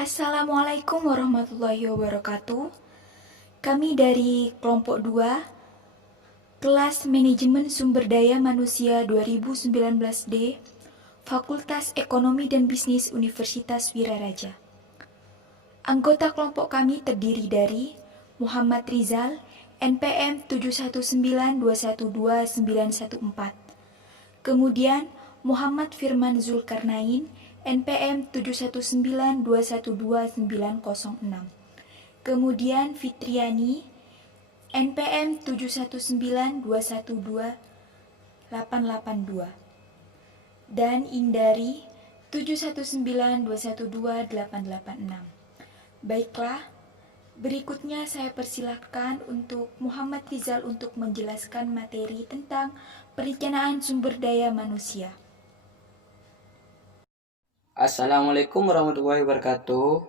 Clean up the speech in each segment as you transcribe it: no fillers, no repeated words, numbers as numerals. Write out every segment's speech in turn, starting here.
Assalamualaikum warahmatullahi wabarakatuh. Kami dari kelompok 2, kelas Manajemen Sumber Daya Manusia 2019D, Fakultas Ekonomi dan Bisnis Universitas Wiraraja. Anggota kelompok kami terdiri dari Muhammad Rizal, NPM 719212914. Kemudian Muhammad Firman Zulkarnain, NPM 719212906. Kemudian Fitriani, NPM 719212882. Dan Indari 719212886. Baiklah, berikutnya saya persilahkan untuk Muhammad Rizal untuk menjelaskan materi tentang perencanaan sumber daya manusia. Assalamualaikum warahmatullahi wabarakatuh.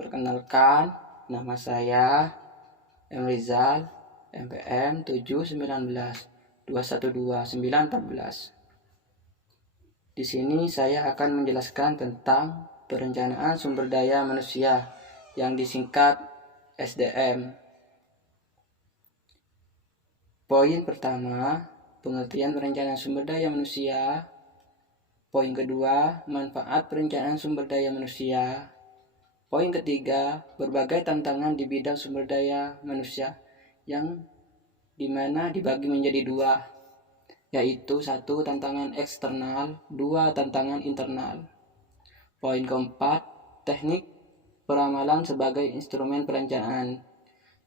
Perkenalkan, nama saya M. Rizal, NPM 719212914. Di sini saya akan menjelaskan tentang perencanaan sumber daya manusia yang disingkat SDM. Poin pertama, pengertian perencanaan sumber daya manusia. Poin kedua, manfaat perencanaan sumber daya manusia. Poin ketiga, berbagai tantangan di bidang sumber daya manusia yang dimana dibagi menjadi dua, yaitu 1. Tantangan eksternal, 2. Tantangan internal. Poin keempat, teknik peramalan sebagai instrumen perencanaan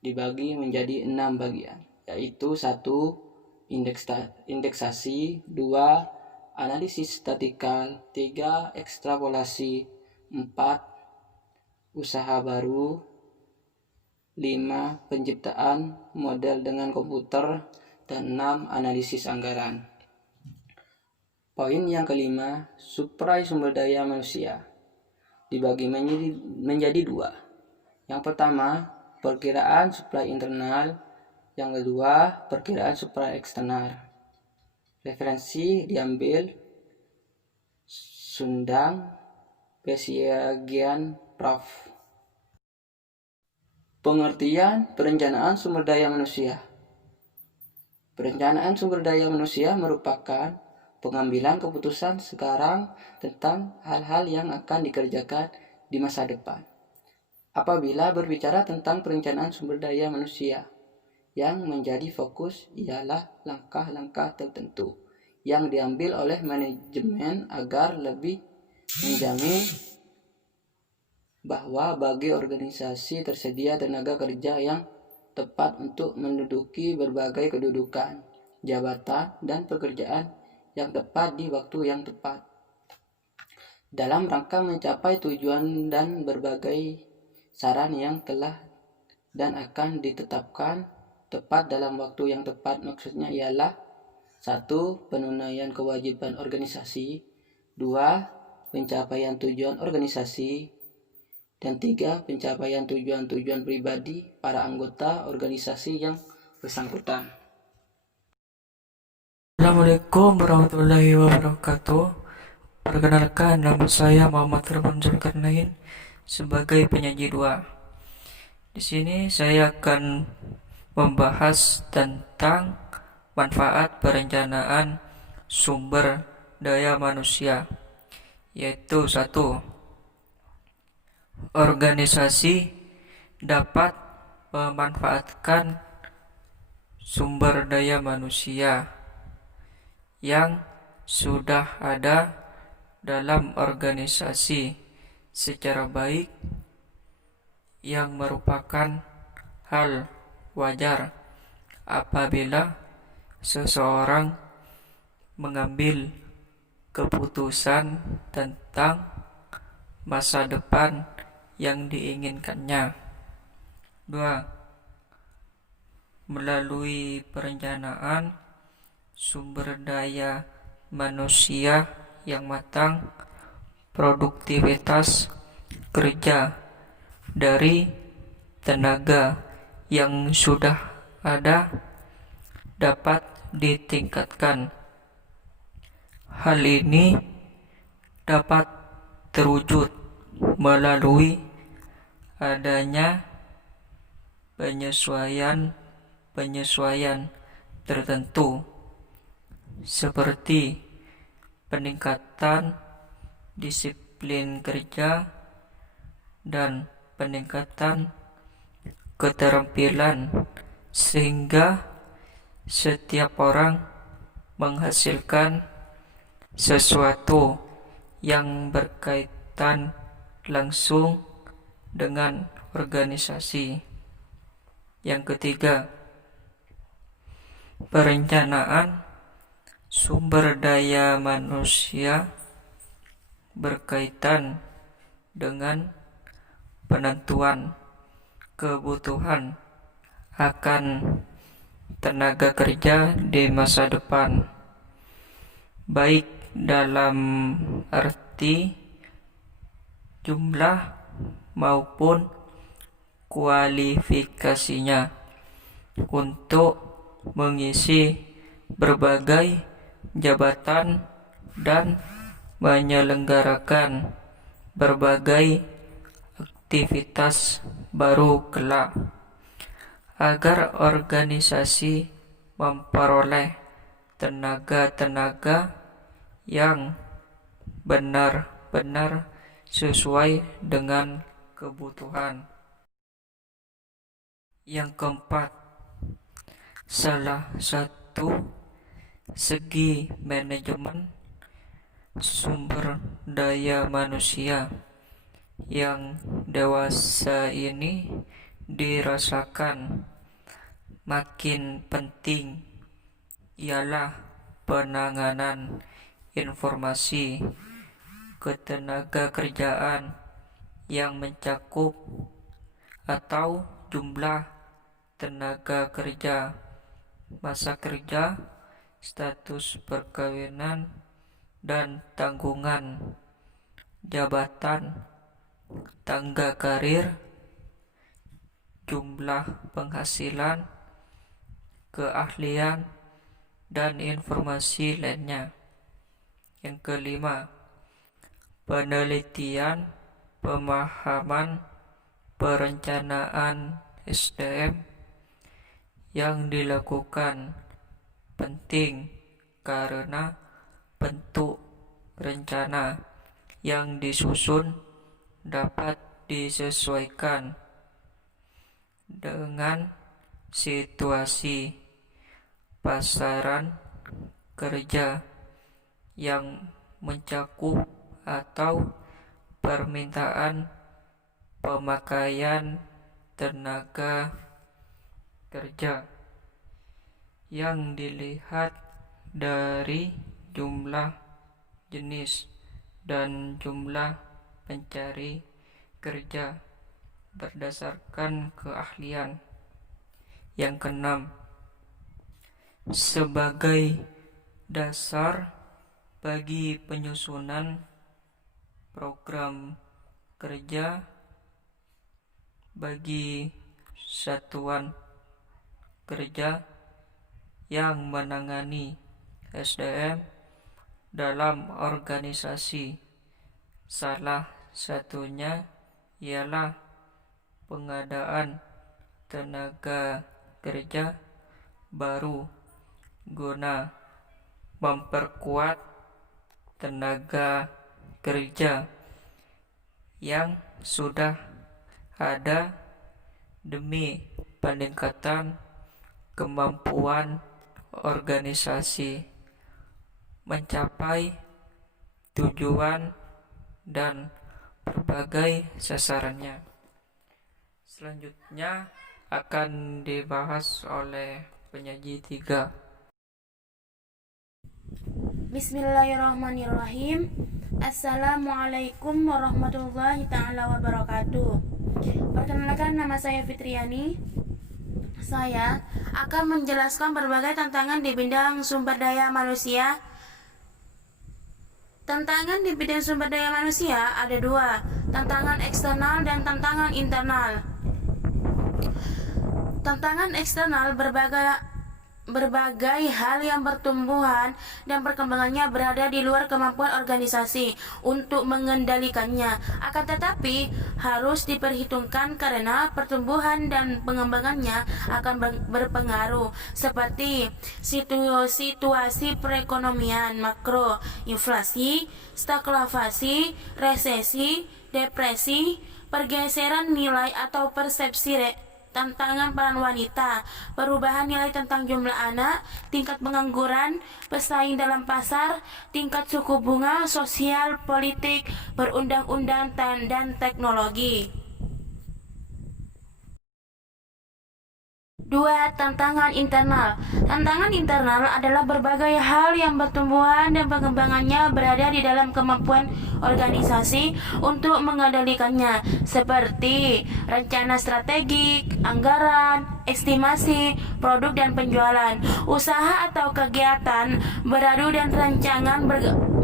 dibagi menjadi 6 bagian, yaitu 1. Indeksasi, 2. Analisis statikal, 3. Ekstrapolasi, 4. Usaha baru, 5. Penciptaan model dengan komputer, dan 6. Analisis anggaran. Poin yang kelima, suplai sumber daya manusia dibagi menjadi dua. Yang pertama, perkiraan suplai internal. Yang kedua, perkiraan suplai eksternal. Referensi diambil Sundang, Pesiagian, Prof. Pengertian perencanaan sumber daya manusia. Perencanaan sumber daya manusia merupakan pengambilan keputusan sekarang tentang hal-hal yang akan dikerjakan di masa depan. Apabila berbicara tentang perencanaan sumber daya manusia, yang menjadi fokus ialah langkah-langkah tertentu yang diambil oleh manajemen agar lebih menjamin bahwa bagi organisasi tersedia tenaga kerja yang tepat untuk menduduki berbagai kedudukan, jabatan, dan pekerjaan yang tepat di waktu yang tepat. Dalam rangka mencapai tujuan dan berbagai saran yang telah dan akan ditetapkan tepat dalam waktu yang tepat, maksudnya ialah 1. Penunaian kewajiban organisasi, 2. Pencapaian tujuan organisasi, dan 3. Pencapaian tujuan-tujuan pribadi para anggota organisasi yang bersangkutan. Assalamualaikum warahmatullahi wabarakatuh. Perkenalkan, nama saya Muhammad Firman Zulkarnain sebagai penyaji 2. Di sini saya akan membahas tentang manfaat perencanaan sumber daya manusia, yaitu 1. Organisasi dapat memanfaatkan sumber daya manusia yang sudah ada dalam organisasi secara baik, yang merupakan hal wajar apabila seseorang mengambil keputusan tentang masa depan yang diinginkannya. 2. Melalui perencanaan sumber daya manusia yang matang, produktivitas kerja dari tenaga yang sudah ada dapat ditingkatkan. Hal ini dapat terwujud melalui adanya penyesuaian tertentu seperti peningkatan disiplin kerja dan peningkatan keterampilan sehingga setiap orang menghasilkan sesuatu yang berkaitan langsung dengan organisasi. Yang ketiga, perencanaan sumber daya manusia berkaitan dengan penentuan kebutuhan akan tenaga kerja di masa depan, baik dalam arti jumlah maupun kualifikasinya untuk mengisi berbagai jabatan dan menyelenggarakan berbagai aktivitas baru kelak, agar organisasi memperoleh tenaga-tenaga yang benar-benar sesuai dengan kebutuhan. Yang keempat, salah satu segi manajemen sumber daya manusia yang dewasa ini dirasakan makin penting ialah penanganan informasi ketenagakerjaan yang mencakup atau jumlah tenaga kerja, masa kerja, status perkawinan dan tanggungan, jabatan, tangga karir, jumlah penghasilan, keahlian, dan informasi lainnya. Yang kelima, penelitian, pemahaman, perencanaan SDM yang dilakukan penting karena bentuk rencana yang disusun dapat disesuaikan dengan situasi pasaran kerja yang mencakup atau permintaan pemakaian tenaga kerja yang dilihat dari jumlah jenis dan jumlah pencari kerja berdasarkan keahlian. Yang keenam, sebagai dasar bagi penyusunan program kerja bagi satuan kerja yang menangani SDM dalam organisasi. Salah satunya ialah pengadaan tenaga kerja baru guna memperkuat tenaga kerja yang sudah ada demi peningkatan kemampuan organisasi mencapai tujuan dan berbagai sasarannya. Selanjutnya akan dibahas oleh penyaji 3. Bismillahirrahmanirrahim. Assalamualaikum warahmatullahi ta'ala wabarakatuh. Perkenalkan, nama saya Fitriani. Saya akan menjelaskan berbagai tantangan di bidang sumber daya manusia. Tantangan di bidang sumber daya manusia ada dua, tantangan eksternal dan tantangan internal. Tantangan eksternal berbagai hal yang pertumbuhan dan perkembangannya berada di luar kemampuan organisasi untuk mengendalikannya. Akan tetapi harus diperhitungkan karena pertumbuhan dan pengembangannya akan berpengaruh seperti situasi perekonomian makro, inflasi, stagflasi, resesi, depresi, pergeseran nilai atau persepsi tantangan peran wanita, perubahan nilai tentang jumlah anak, tingkat pengangguran, pesaing dalam pasar, tingkat suku bunga, sosial, politik, perundang-undang, dan teknologi. 2. Tantangan internal. Tantangan internal adalah berbagai hal yang pertumbuhan dan pengembangannya berada di dalam kemampuan organisasi untuk mengendalikannya, seperti rencana strategik, anggaran, estimasi, produk dan penjualan, usaha atau kegiatan, beradu dan rancangan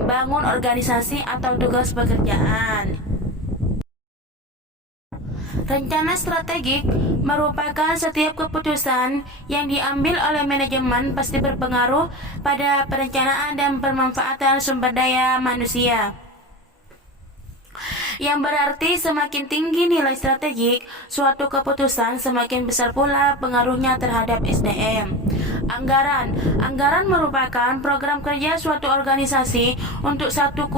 bangun organisasi atau tugas pekerjaan. Rencana strategik merupakan setiap keputusan yang diambil oleh manajemen pasti berpengaruh pada perencanaan dan pemanfaatan sumber daya manusia. Yang berarti semakin tinggi nilai strategik suatu keputusan, semakin besar pula pengaruhnya terhadap SDM. Anggaran merupakan program kerja suatu organisasi untuk satu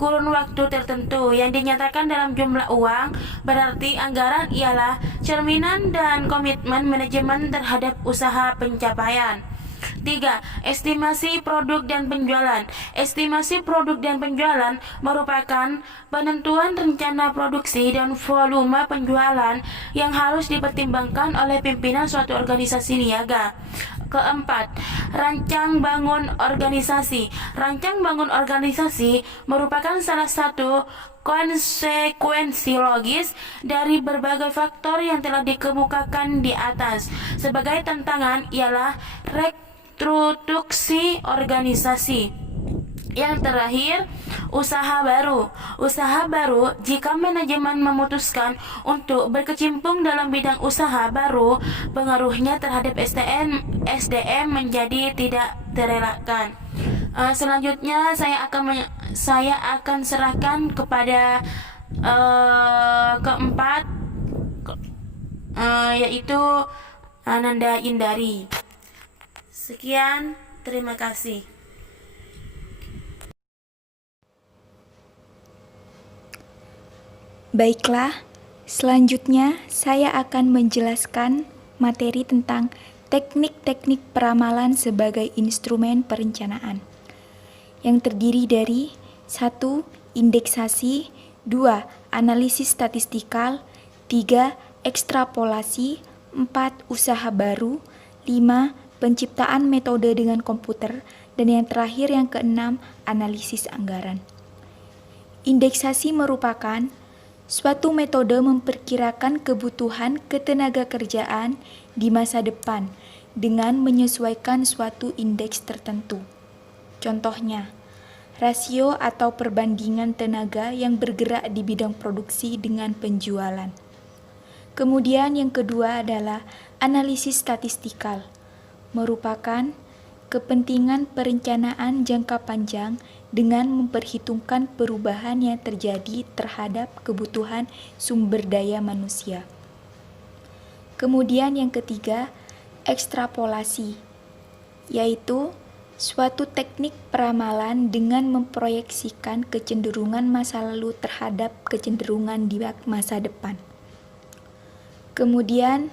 kurun waktu tertentu yang dinyatakan dalam jumlah uang. Berarti anggaran ialah cerminan dan komitmen manajemen terhadap usaha pencapaian. 3. Estimasi produk dan penjualan. Estimasi produk dan penjualan merupakan penentuan rencana produksi dan volume penjualan yang harus dipertimbangkan oleh pimpinan suatu organisasi niaga. Keempat, rancang bangun organisasi. Rancang bangun organisasi merupakan salah satu konsekuensi logis dari berbagai faktor yang telah dikemukakan di atas. Sebagai tantangan ialah rekonstruksi organisasi. Yang terakhir, usaha baru. Usaha baru, jika manajemen memutuskan untuk berkecimpung dalam bidang usaha baru, pengaruhnya terhadap SDM menjadi tidak terelakkan. Selanjutnya saya akan serahkan kepada keempat, yaitu Ananda Indari. Sekian, terima kasih. Baiklah, selanjutnya saya akan menjelaskan materi tentang teknik-teknik peramalan sebagai instrumen perencanaan, yang terdiri dari 1. Indeksasi, 2. Analisis statistikal, 3. Ekstrapolasi, 4. Usaha baru, 5. Penciptaan metode dengan komputer, dan yang terakhir yang keenam, analisis anggaran. Indeksasi merupakan suatu metode memperkirakan kebutuhan ketenagakerjaan di masa depan dengan menyesuaikan suatu indeks tertentu. Contohnya, rasio atau perbandingan tenaga yang bergerak di bidang produksi dengan penjualan. Kemudian yang kedua adalah analisis statistikal, merupakan kepentingan perencanaan jangka panjang dengan memperhitungkan perubahan yang terjadi terhadap kebutuhan sumber daya manusia. Kemudian yang ketiga, ekstrapolasi, yaitu suatu teknik peramalan dengan memproyeksikan kecenderungan masa lalu terhadap kecenderungan di masa depan. Kemudian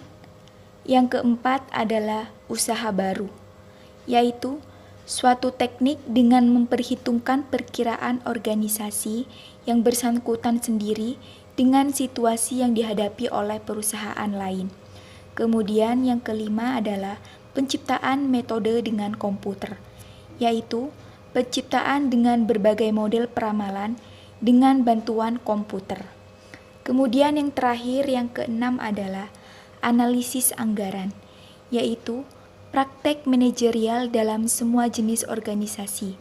yang keempat adalah usaha baru, yaitu suatu teknik dengan memperhitungkan perkiraan organisasi yang bersangkutan sendiri dengan situasi yang dihadapi oleh perusahaan lain. Kemudian yang kelima adalah penciptaan metode dengan komputer, yaitu penciptaan dengan berbagai model peramalan dengan bantuan komputer. Kemudian yang terakhir, yang keenam adalah analisis anggaran, yaitu praktek manajerial dalam semua jenis organisasi.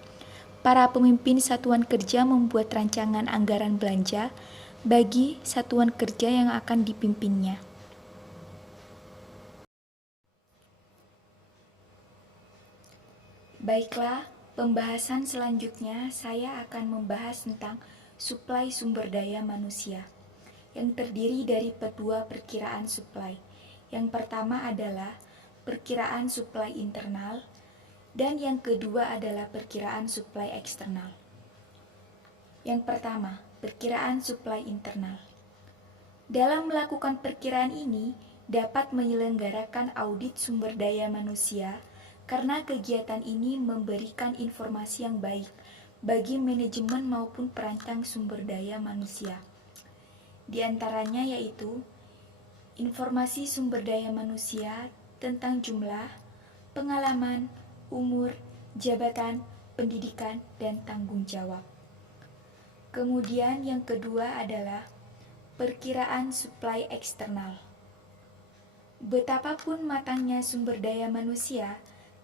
Para pemimpin satuan kerja membuat rancangan anggaran belanja bagi satuan kerja yang akan dipimpinnya. Baiklah, pembahasan selanjutnya saya akan membahas tentang suplai sumber daya manusia yang terdiri dari kedua perkiraan suplai. Yang pertama adalah perkiraan suplai internal dan yang kedua adalah perkiraan suplai eksternal. Yang pertama, perkiraan suplai internal. Dalam melakukan perkiraan ini dapat menyelenggarakan audit sumber daya manusia karena kegiatan ini memberikan informasi yang baik bagi manajemen maupun perancang sumber daya manusia. Di antaranya yaitu informasi sumber daya manusia tentang jumlah, pengalaman, umur, jabatan, pendidikan, dan tanggung jawab. Kemudian yang kedua adalah perkiraan suplai eksternal. Betapapun matangnya sumber daya manusia,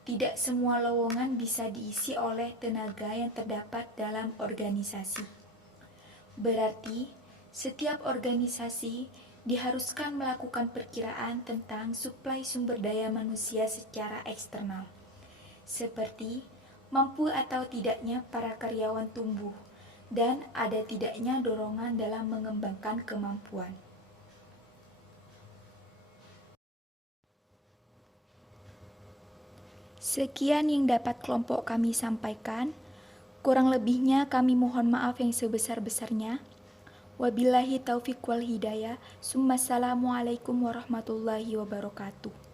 tidak semua lowongan bisa diisi oleh tenaga yang terdapat dalam organisasi. Berarti, setiap organisasi diharuskan melakukan perkiraan tentang suplai sumber daya manusia secara eksternal, seperti mampu atau tidaknya para karyawan tumbuh, dan ada tidaknya dorongan dalam mengembangkan kemampuan. Sekian yang dapat kelompok kami sampaikan. Kurang lebihnya kami mohon maaf yang sebesar-besarnya. Wabillahi taufiq wal hidayah. Assalamualaikum warahmatullahi wabarakatuh.